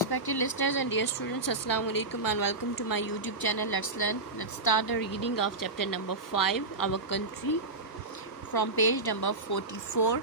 Respected listeners and dear students, Assalamu alaikum and welcome to my YouTube channel. Let's learn. Let's start the reading of chapter number 5, Our Country, from page number 44.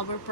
our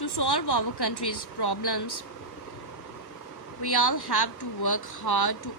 To solve our country's problems, we all have to work hard to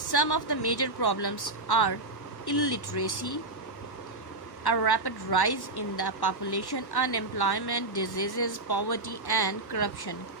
Some of the major problems are illiteracy, a rapid rise in the population, unemployment, diseases, poverty and corruption.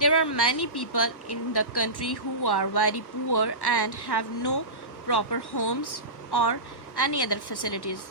There are many people in the country who are very poor and have no proper homes or any other facilities.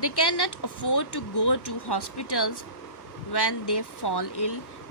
They cannot afford to go to hospitals when they fall ill.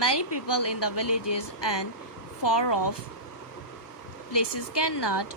Many people in the villages and far off places cannot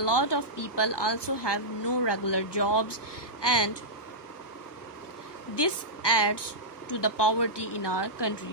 A lot of people also have no regular jobs and this adds to the poverty in our country.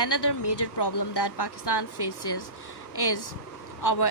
Another major problem that Pakistan faces is our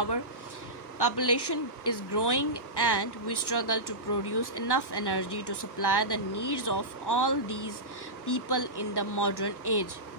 Our population is growing and we struggle to produce enough energy to supply the needs of all these people in the modern age.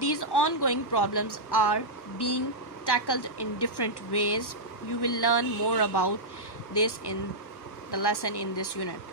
These ongoing problems are being tackled in different ways. You will learn more about this in the lesson in this unit.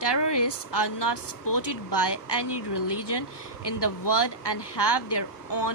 Terrorists are not supported by any religion in the world and have their own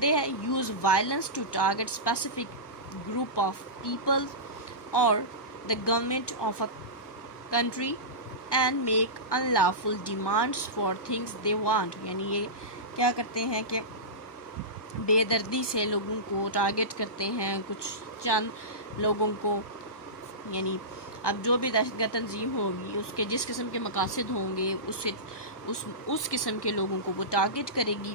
They use violence to target specific group of people or the government of a country and make unlawful demands for things they want. یعنی یہ کیا کرتے ہیں کہ بے دردی سے لوگوں کو ٹارگٹ کرتے ہیں، کچھ چند لوگوں کو. یعنی اب جو بھی دہشت گرد تنظیم ہوگی اس کے جس قسم کے مقاصد ہوں گے اس قسم کے لوگوں کو وہ ٹارگٹ کرے گی،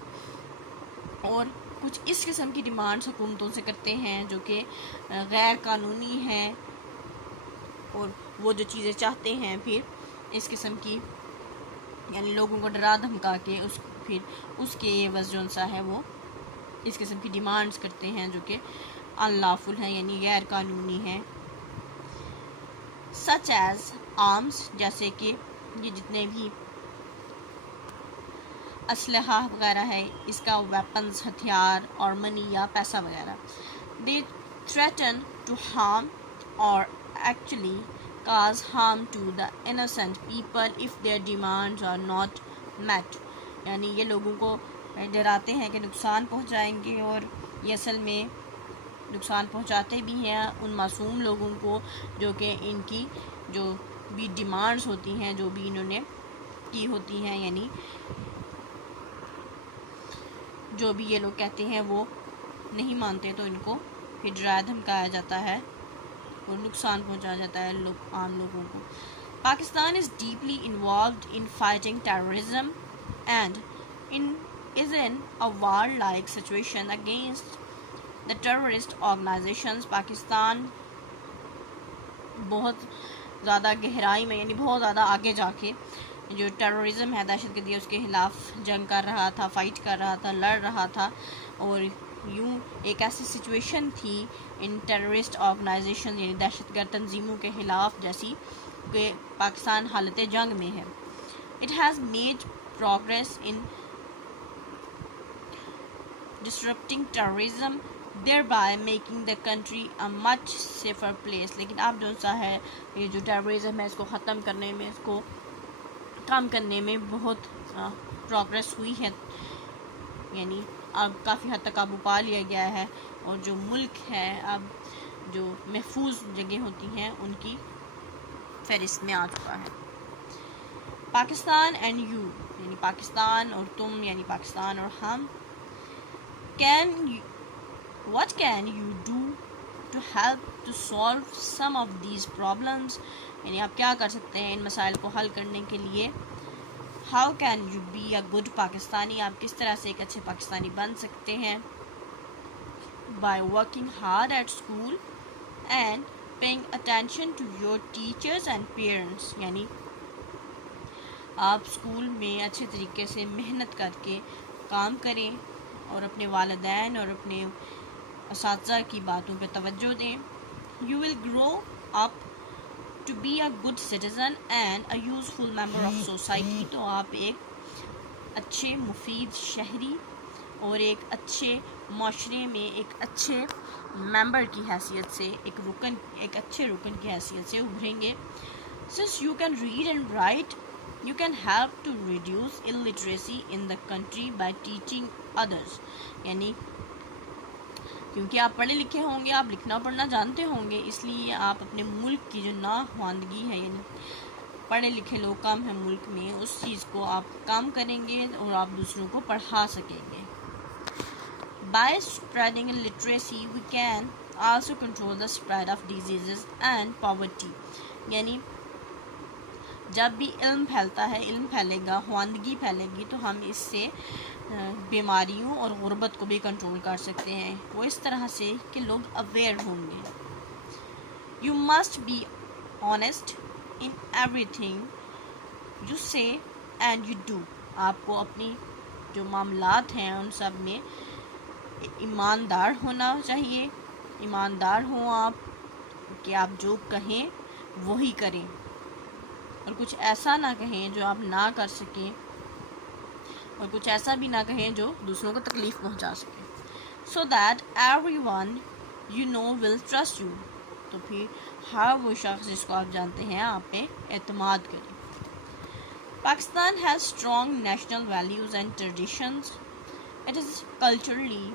اور کچھ اس قسم کی ڈیمانڈس حکومتوں سے کرتے ہیں جو کہ غیر قانونی ہیں، اور وہ جو چیزیں چاہتے ہیں پھر اس قسم کی، یعنی لوگوں کو ڈرا دھمکا کے پھر اس کے عوض جو سا ہے وہ اس قسم کی ڈیمانڈس کرتے ہیں جو کہ unlawful ہیں، یعنی غیر قانونی ہیں. such as arms، جیسے کہ یہ جتنے بھی اسلحہ وغیرہ ہے اس کا ویپنز، ہتھیار، اور منی یا پیسہ وغیرہ. they threaten to harm or actually cause harm to the innocent people if their demands are not met. یعنی یہ لوگوں کو ڈراتے ہیں کہ نقصان پہنچائیں گے، اور یہ اصل میں نقصان پہنچاتے بھی ہیں ان معصوم لوگوں کو جو کہ ان کی جو بھی ڈیمانڈز ہوتی ہیں، جو بھی انہوں نے کی ہوتی ہیں، یعنی جو بھی یہ لوگ کہتے ہیں وہ نہیں مانتے تو ان کو پھر ڈرایا دھمکایا جاتا ہے اور نقصان پہنچایا جاتا ہے عام لوگوں کو. Pakistan is deeply involved in fighting terrorism and is in a war-like situation against the terrorist organizations. Pakistan بہت زیادہ گہرائی میں، یعنی بہت زیادہ آگے جا کے جو ٹیررزم ہے، دہشت گردی، اس کے خلاف جنگ کر رہا تھا، فائٹ کر رہا تھا، لڑ رہا تھا. اور یوں ایک ایسی سچویشن تھی ان ٹیررسٹ آرگنائزیشن، یعنی دہشت گرد تنظیموں کے خلاف، جیسی کہ پاکستان حالت جنگ میں ہے. It has made progress in disrupting terrorism, thereby making the country a much safer place. لیکن اب جو سا ہے یہ جو ٹیررزم ہے اس کو ختم کرنے میں، اس کو کم کرنے میں بہت پروگرس ہوئی ہے، یعنی اب کافی حد تک قابو پا لیا گیا ہے، اور جو ملک ہے اب جو محفوظ جگہ ہوتی ہیں ان کی فہرست میں آ چکا ہے. پاکستان اینڈ یو، یعنی پاکستان اور تم، یعنی پاکستان اور ہم. What can you do to help to solve some of these problems؟ یعنی آپ کیا کر سکتے ہیں ان مسائل کو حل کرنے کے لیے. How can you be a good Pakistani? آپ کس طرح سے ایک اچھے پاکستانی بن سکتے ہیں. By working hard at school and paying attention to your teachers and parents. یعنی آپ اسکول میں اچھے طریقے سے محنت کر کے کام کریں اور اپنے والدین اور اپنے اساتذہ کی باتوں پہ توجہ دیں. You will grow up to be a good citizen and a useful member of society. تو آپ ایک اچھے مفید شہری اور ایک اچھے معاشرے میں ایک اچھے ممبر کی حیثیت سے، ایک اچھے رکن کی حیثیت سے ابھریں گے. Since you can read and write, you can help to reduce illiteracy in the country by teaching others. یعنی کیونکہ آپ پڑھے لکھے ہوں گے، آپ لکھنا پڑھنا جانتے ہوں گے، اس لیے آپ اپنے ملک کی جو ناخواندگی ہے، یعنی پڑھے لکھے لوگ کم ہیں ملک میں، اس چیز کو آپ کم کریں گے اور آپ دوسروں کو پڑھا سکیں گے. By spreading literacy, we can also control the spread of diseases and poverty. یعنی جب بھی علم پھیلتا ہے، علم پھیلے گا، خواندگی پھیلے گی، تو ہم اس سے بیماریوں اور غربت کو بھی کنٹرول کر سکتے ہیں. وہ اس طرح سے کہ لوگ اویئر ہوں گے. You must be honest in everything you say and you do. آپ کو اپنی جو معاملات ہیں ان سب میں ایماندار ہونا چاہیے. ایماندار ہوں آپ کہ آپ جو کہیں وہی کریں، اور کچھ ایسا نہ کہیں جو آپ نہ کر سکیں، اور کچھ ایسا بھی نہ کہیں جو دوسروں کو تکلیف پہنچا سکے. So that everyone you know will trust you. تو پھر ہر وہ شخص جس کو آپ جانتے ہیں آپ پہ اعتماد کریں. Pakistan has strong national values and traditions. It is culturally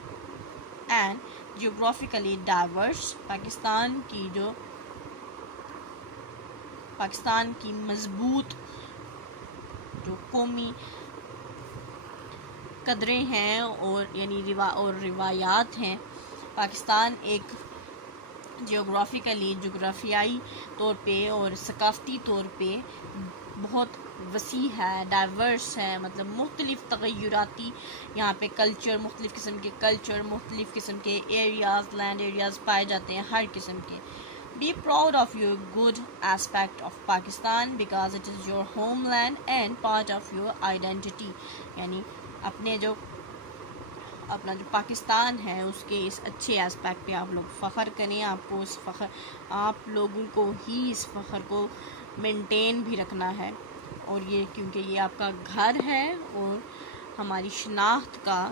and geographically diverse. Pakistan کی جو پاکستان کی مضبوط جو قومی قدریں ہیں اور یعنی روایات ہیں. پاکستان ایک جغرافیائی طور پہ اور ثقافتی طور پہ بہت وسیع ہے، ڈائیورس ہے، مطلب مختلف تغیراتی یہاں پہ مختلف قسم کے کلچر، مختلف قسم کے ایریاز، لینڈ ایریاز پائے جاتے ہیں، ہر قسم کے. Be proud of your good aspect of Pakistan because it is your homeland and part of your identity. یعنی اپنا جو پاکستان ہے اس کے اس اچھے اسپیکٹ پہ آپ لوگ فخر کریں. آپ لوگوں کو ہی اس فخر کو مینٹین بھی رکھنا ہے، اور یہ کیونکہ یہ آپ کا گھر ہے اور ہماری شناخت کا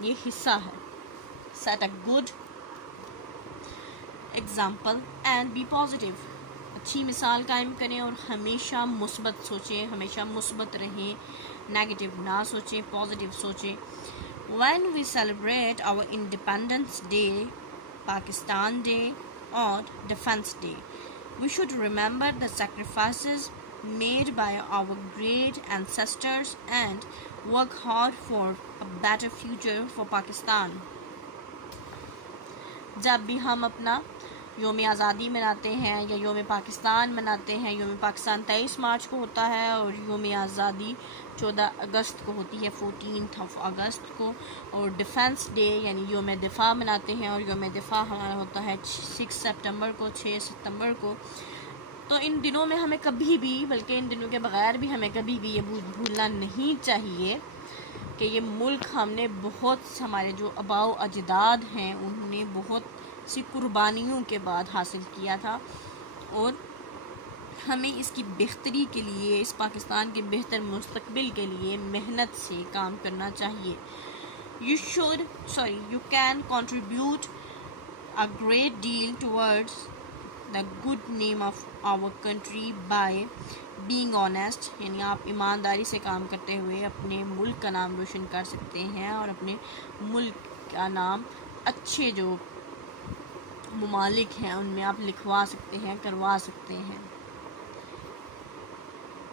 یہ حصہ ہے. Set a good example and be positive. اچھی مثال قائم کریں اور ہمیشہ مثبت سوچیں، ہمیشہ مثبت رہیں، نیگیٹو نہ سوچیں، پازیٹیو سوچیں. When we celebrate our Independence Day, Pakistan Day or Defense Day, we should remember the sacrifices made by our great ancestors and work hard for a better future for Pakistan. جب بھی ہم اپنا یوم آزادی مناتے ہیں یا یوم پاکستان مناتے ہیں، یوم پاکستان 23 مارچ کو ہوتا ہے اور یوم آزادی 14 اگست کو ہوتی ہے، 14 اگست کو. اور ڈیفنس ڈے یعنی یوم دفاع مناتے ہیں، اور یوم دفاع ہمارا ہوتا ہے 6 سپتمبر کو، 6 ستمبر کو. تو ان دنوں میں ہمیں کبھی بھی، بلکہ ان دنوں کے بغیر بھی ہمیں کبھی بھی یہ بھولنا نہیں چاہیے کہ یہ ملک ہم نے ہمارے جو آباء و اجداد ہیں انہوں نے بہت سی قربانیوں کے بعد حاصل کیا تھا، اور ہمیں اس کی بہتری کے لیے، اس پاکستان کے بہتر مستقبل کے لیے محنت سے کام کرنا چاہیے. You can contribute a great deal towards the good name of our country by being honest. یعنی آپ ایمانداری سے کام کرتے ہوئے اپنے ملک کا نام روشن کر سکتے ہیں اور اپنے ملک کا نام اچھے جو ممالک ہیں ان میں آپ لکھوا سکتے ہیں، کروا سکتے ہیں.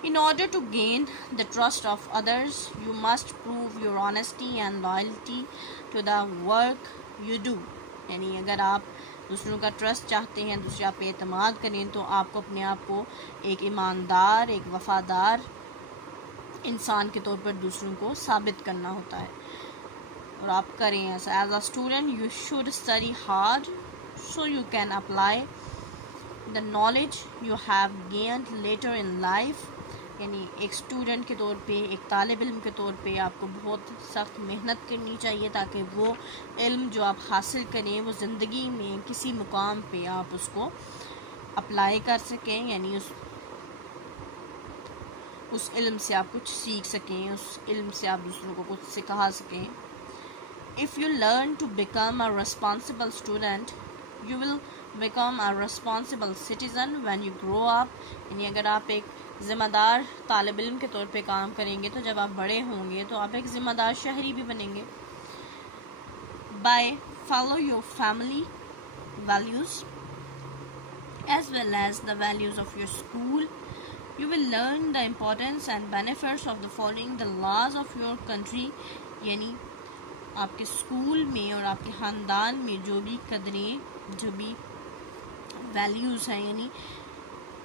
In order to gain the trust of others, you must prove your honesty and loyalty to the work you do. یعنی اگر آپ دوسروں کا ٹرسٹ چاہتے ہیں، دوسرے آپ پہ اعتماد کریں، تو آپ کو اپنے آپ کو ایک ایماندار، ایک وفادار انسان کے طور پر دوسروں کو ثابت کرنا ہوتا ہے، اور آپ کریں ایسا. As a student, you should study hard so you can apply the knowledge you have gained later in life. یعنی ایک اسٹوڈنٹ کے طور پہ، ایک طالب علم کے طور پہ آپ کو بہت سخت محنت کرنی چاہیے تاکہ وہ علم جو آپ حاصل کریں وہ زندگی میں کسی مقام پہ آپ اس کو اپلائی کر سکیں، یعنی اس علم سے آپ کچھ سیکھ سکیں، اس علم سے آپ دوسروں کو کچھ سکھا سکیں. If you learn to become a responsible student, you will become a responsible citizen when you grow up. یعنی اگر آپ ایک ذمہ دار طالب علم کے طور پہ کام کریں گے تو جب آپ بڑے ہوں گے تو آپ ایک ذمہ دار شہری بھی بنیں گے. By follow your family values as well as the values of your school, you will learn the importance and benefits of the following the laws of your country. یعنی آپ کے اسکول میں اور آپ کے خاندان میں جو بھی قدریں، جو بھی ویلیوز ہیں، یعنی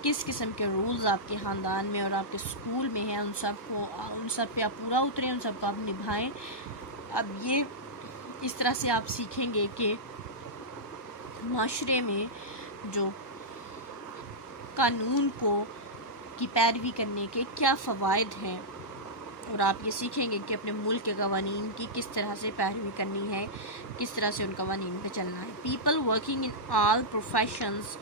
کس قسم کے رولز آپ کے خاندان میں اور آپ کے اسکول میں ہیں، ان سب پہ آپ پورا اتریں، ان سب کو آپ نبھائیں. اب یہ اس طرح سے آپ سیکھیں گے کہ معاشرے میں جو قانون کی پیروی کرنے کے کیا فوائد ہیں، اور آپ یہ سیکھیں گے کہ اپنے ملک کے قوانین کی کس طرح سے پیروی کرنی ہے، کس طرح سے ان قوانین پہ چلنا ہے. People working in all professions,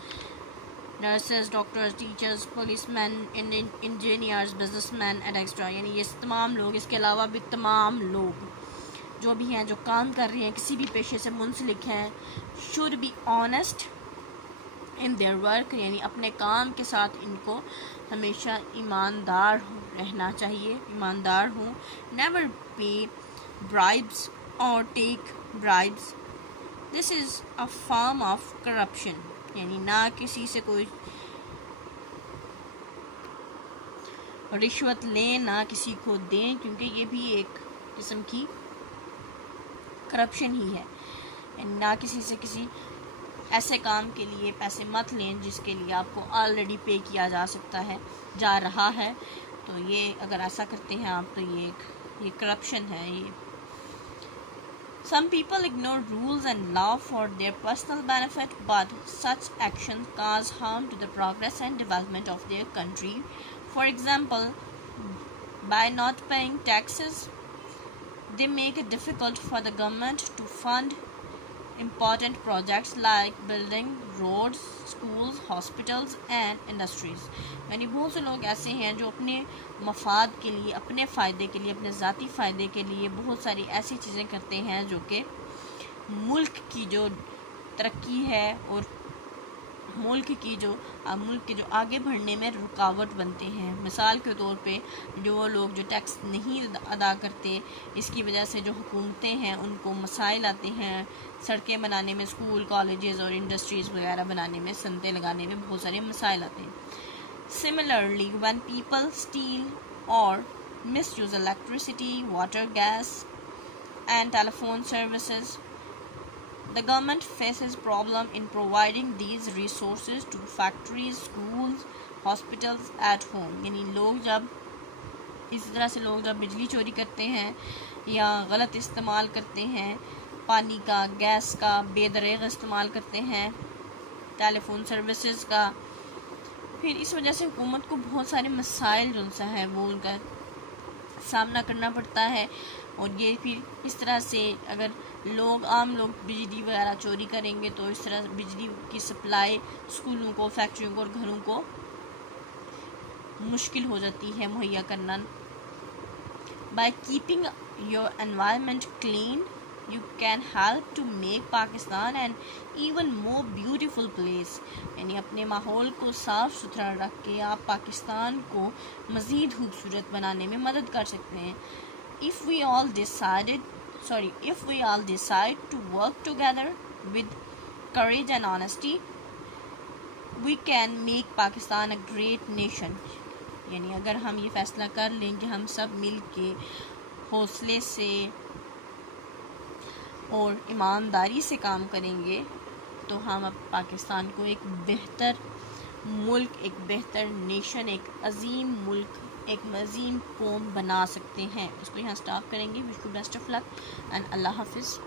nurses, doctors, teachers, policemen, engineers, businessmen, etc. یعنی یہ تمام لوگ، اس کے علاوہ بھی تمام لوگ جو بھی ہیں، جو کام کر رہے ہیں، کسی بھی پیشے سے منسلک ہیں، should be honest in their work. یعنی اپنے کام کے ساتھ ان کو ہمیشہ ایماندار رہنا چاہیے، ایماندار ہوں. Never pay bribes or take bribes. This is a form of corruption. یعنی نہ کسی سے کوئی رشوت لیں نہ کسی کو دیں، کیونکہ یہ بھی ایک قسم کی کرپشن ہی ہے. نہ کسی سے کسی ایسے کام کے لیے پیسے مت لیں جس کے لیے آپ کو آلریڈی پے کیا جا رہا ہے. تو یہ اگر ایسا کرتے ہیں آپ تو یہ کرپشن ہے. Some people ignore rules and law for their personal benefit, but such actions cause harm to the progress and development of their country. For example, by not paying taxes, they make it difficult for the government to fund important projects like building roads, schools, hospitals and industries. یعنی بہت سے لوگ ایسے ہیں جو اپنے مفاد کے لیے، اپنے فائدے کے لیے، اپنے ذاتی فائدے کے لیے بہت ساری ایسی چیزیں کرتے ہیں جو کہ ملک کی جو ترقی ہے اور ملک کے جو آگے بڑھنے میں رکاوٹ بنتے ہیں. مثال کے طور پہ جو لوگ جو ٹیکس نہیں ادا کرتے، اس کی وجہ سے جو حکومتیں ہیں ان کو مسائل آتے ہیں. سڑکیں بنانے میں، اسکول، کالجز اور انڈسٹریز وغیرہ بنانے میں، صنعتیں لگانے میں بہت سارے مسائل آتے ہیں. Similarly, when people steal or misuse electricity, water, gas and telephone services, the government faces problem in providing these resources to factories, schools, hospitals at home. یعنی لوگ جب اسی طرح سے لوگ جب بجلی چوری کرتے ہیں یا غلط استعمال کرتے ہیں، پانی کا، گیس کا بے دریغ استعمال کرتے ہیں، ٹیلی فون سروسز کا، پھر اس وجہ سے حکومت کو بہت سارے مسائل جو سا ہے وہ ان کا سامنا کرنا پڑتا ہے. اور یہ پھر اس طرح سے اگر عام لوگ بجلی وغیرہ چوری کریں گے تو اس طرح بجلی کی سپلائی اسکولوں کو، فیکٹریوں کو اور گھروں کو مشکل ہو جاتی ہے مہیا کرنا. By keeping your environment clean, you can help to make Pakistan an even more beautiful place. یعنی اپنے ماحول کو صاف ستھرا رکھ کے آپ پاکستان کو مزید خوبصورت بنانے میں مدد کر سکتے ہیں. If we all decide to work together with courage and honesty, we can make Pakistan a great nation. یعنی اگر ہم یہ فیصلہ کر لیں کہ ہم سب مل کے حوصلے سے اور ایمانداری سے کام کریں گے تو ہم اب پاکستان کو ایک بہتر ملک، ایک بہتر نیشن، ایک عظیم ملک، ایک عظیم قوم بنا سکتے ہیں. اس کو یہاں سٹاپ کریں گے. Wish you best of luck and اللہ حافظ.